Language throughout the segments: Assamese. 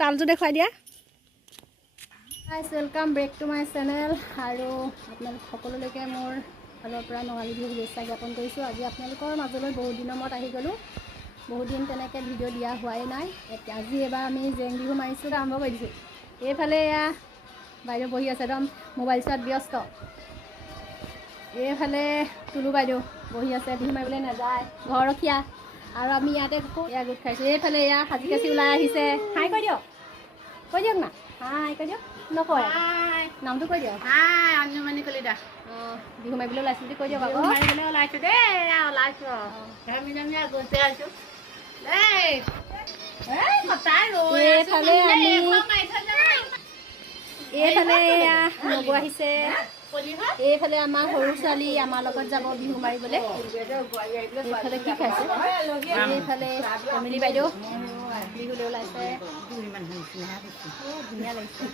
তালটো দেখুৱাই দিয়া guys welcome back to my channel আৰু আপোনালোক সকলোলৈকে মোৰ ফালৰ পৰা নঙালী বিহু শুভেচ্ছা জ্ঞাপন কৰিছোঁ আজি আপোনালোকৰ মাজলৈ বহুত দিনৰ মূৰত আহি গ'লোঁ বহুত দিন তেনেকৈ ভিডিঅ' দিয়া হোৱাই নাই আজি এবাৰ আমি জেং বিহু মাৰিছোঁ আৰম্ভ কৰি দিছোঁ এইফালে এয়া বাইদেউ বহি আছে একদম মোবাইল চোৱাত ব্যস্ত এইফালে তুলু বাইদেউ বহি আছে বিহু মাৰিবলৈ নাযায় ঘৰৰখীয়া আৰু আমি ইয়াতে এয়া গোট খাইছোঁ এইফালে এয়া সাজি কাচি ওলাই আহিছে হাই কৈ দিয়ক না হাই কৈ দিয়ক নকয় নামটো কৈ দিয়ক হাই অঞ্জুমণি কলিতা অঁ বিহু মাৰিবলৈ ওলাইছোঁ বুলি কৈ দিয়ক আকৌ মাৰিবলৈ ওলাইছোঁ দেই ওলাইছোঁ ঘামি ঘামি গৈছে আছোঁ দেই এইফালে আমি এইফালে এয়া নবৌ আহিছে এইফালে আমাৰ সৰু ছোৱালী আমাৰ লগত যাব বিহু মাৰিবলৈ এইফালে কি খাইছে এইফালে ফেমিলি বাইদেউ বিহুলৈ ওলাইছে ধুনীয়া লাগিছে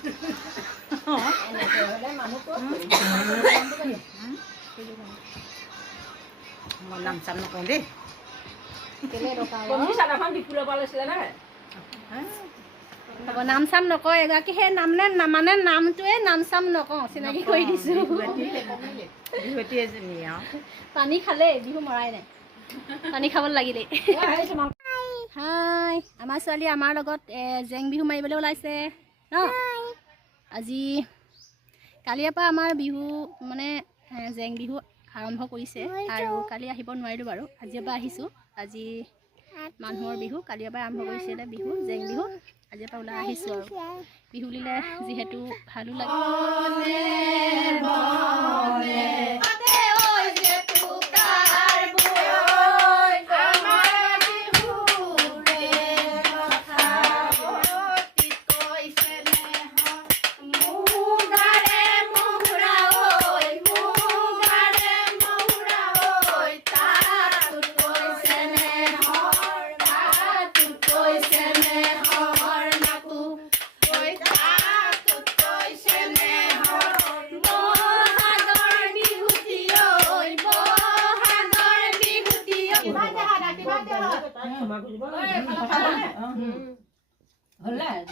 মই নাম চাম নকওঁ দেই কেলে হ'ব নাম চাম নকয় এগৰাকী সেই নাম নে মানে নামটোৱে নাম চাম নকওঁ চিনাকি কৰি দিছোঁ পানী খালে বিহু মৰাই নাই পানী খাবলৈ লাগিলেই হাই আমাৰ ছোৱালী আমাৰ লগত জেং বিহু মাৰিবলৈ ওলাইছে ন আজি কালিৰ পৰা আমাৰ বিহু মানে জেং বিহু আৰম্ভ কৰিছে আৰু কালি আহিব নোৱাৰিলোঁ বাৰু আজিৰ পৰা আহিছোঁ আজি মানুহৰ বিহু কালিৰ পৰা আৰম্ভ কৰিছিলে বিহু জেং বিহু আজিৰ পৰা ওলাই আহিছোঁ আৰু বিহু বুলিলে যিহেতু ভালো লাগে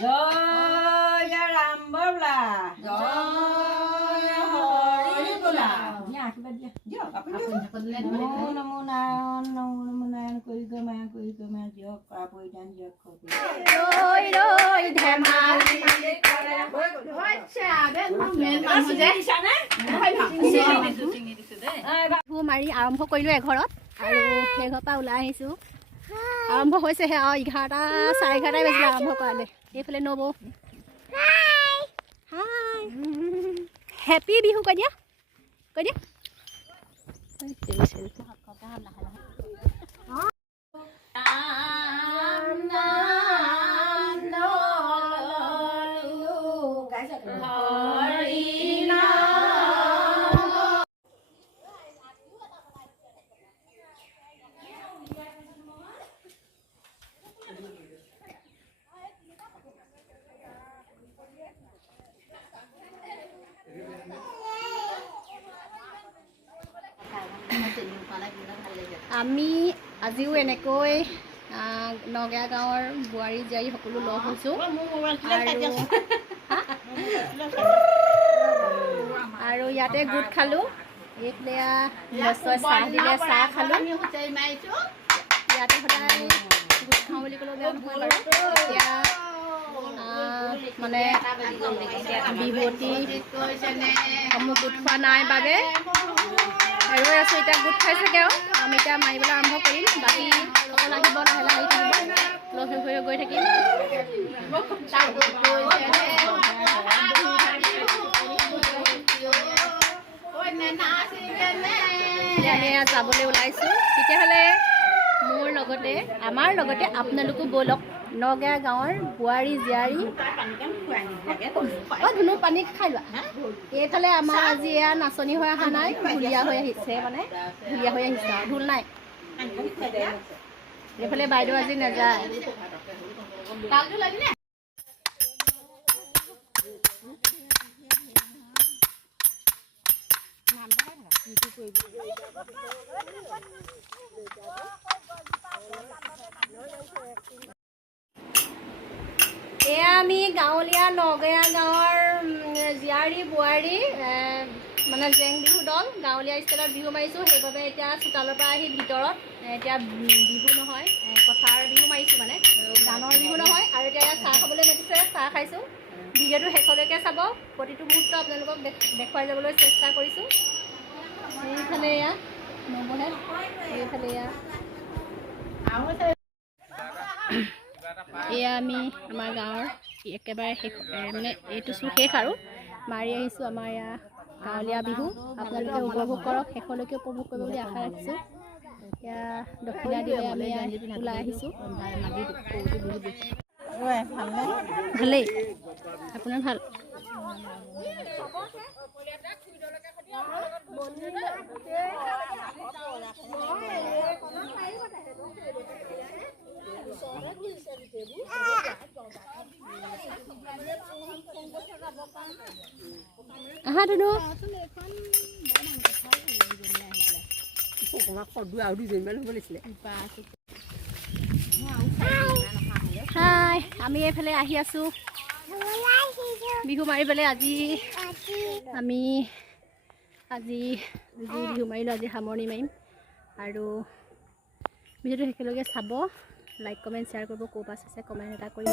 জয় ৰাম বলা জয় হৰি বলা নমো নাৰায়ণ কৰি গৈ মায়া দিয়ক কৰা পৰিধান দিয়ক বিহু মাৰি আৰম্ভ কৰিলোঁ এঘৰত আৰু সেইঘৰৰ পৰা ওলাই আহিছোঁ আৰম্ভ হৈছেহে আৰু 11টা 11:30 বাজিলে আৰম্ভ কৰালে এইফালে নবৌ হাই হেপী বিহু কৈ দিয়া আমি আজিও এনেকৈ নগা গাঁৱৰ বোৱাৰী জীয়াৰী সকলো লগ হৈছোঁ আৰু ইয়াতে গোট খালোঁ এইফালে নিশ্চয় চাহ দিলে চাহ খালোঁ ইয়াতে সদায় গোট খাওঁ বুলি ক'লেও বেয়া নহয় বাৰু এতিয়া মানে বিহুৱতী সমূহ গোট খোৱা নাই বাবে আৰু আছোঁ এতিয়া গোট খাইছেগৈ আৰু আমি এতিয়া মাৰিবলৈ আৰম্ভ কৰিম বাকী সকলো আহিব লাহে লাহে আহি থাকিব লগ হৈ গৈ থাকিম আমি যাবলৈ ওলাইছোঁ তেতিয়াহ'লে আমাৰ লগতে আপোনালোকো ব'লক নগা গাঁৱৰ বোৱাৰী জীয়াৰী ধুনু পানী খাই লোৱা এইফালে আমাৰ আজি এয়া নাচনি হৈ অহা নাই ঢুলীয়া হৈ আহিছে মানে ঢুলীয়া হৈ আহিছে আৰু ঢোল নাই এইফালে বাইদেউ আজি নাযায় এয়া আমি গাঁৱলীয়া নগয়া গাঁৱৰ জীয়াৰী বোৱাৰী মানে জেং বিহু দল গাঁৱলীয়া ষ্টাইলত বিহু মাৰিছোঁ। সেইবাবে এতিয়া চোতালৰ পৰা আহি ভিতৰত এতিয়া বিহু নহয় কথাৰ বিহু মাৰিছোঁ, মানে গানৰ বিহু নহয়। আৰু এতিয়া চাহ খাবলৈ মাতিছে, চাহ খাইছোঁ। ভিডিঅ'টো শেষলৈকে চাব, প্ৰতিটো মুহূৰ্ত আপোনালোকক দেখুৱাই যাবলৈ চেষ্টা কৰিছোঁ। এইফালে এয়া নবহে, এইফালে এয়া এয়া আমি আমাৰ গাঁৱৰ একেবাৰে শেষ, মানে এইটো শেষ আৰু মাৰি আহিছোঁ আমাৰ এয়া গাঁৱলীয়া বিহু। আপোনালোকে উপভোগ কৰক, শেষলৈকে উপভোগ কৰিব বুলি আশা ৰাখিছোঁ। এয়া দক্ষিণা দিলে আমি ওলাই আহিছোঁ। ভালেই, আপোনাৰ ভাল? আহা ধুনু। হাই, আমি এইফালে আহি আছোঁ বিহু মাৰিবলৈ। আজি বিহু মাৰিলোঁ, আজি সামৰণি মাৰিম। আৰু ভিডিঅ'টো শেষলৈকে চাব, লাইক কমেণ্ট শ্বেয়াৰ কৰিব, ক'ৰ পৰা চাইছে কমেণ্ট এটা কৰিব।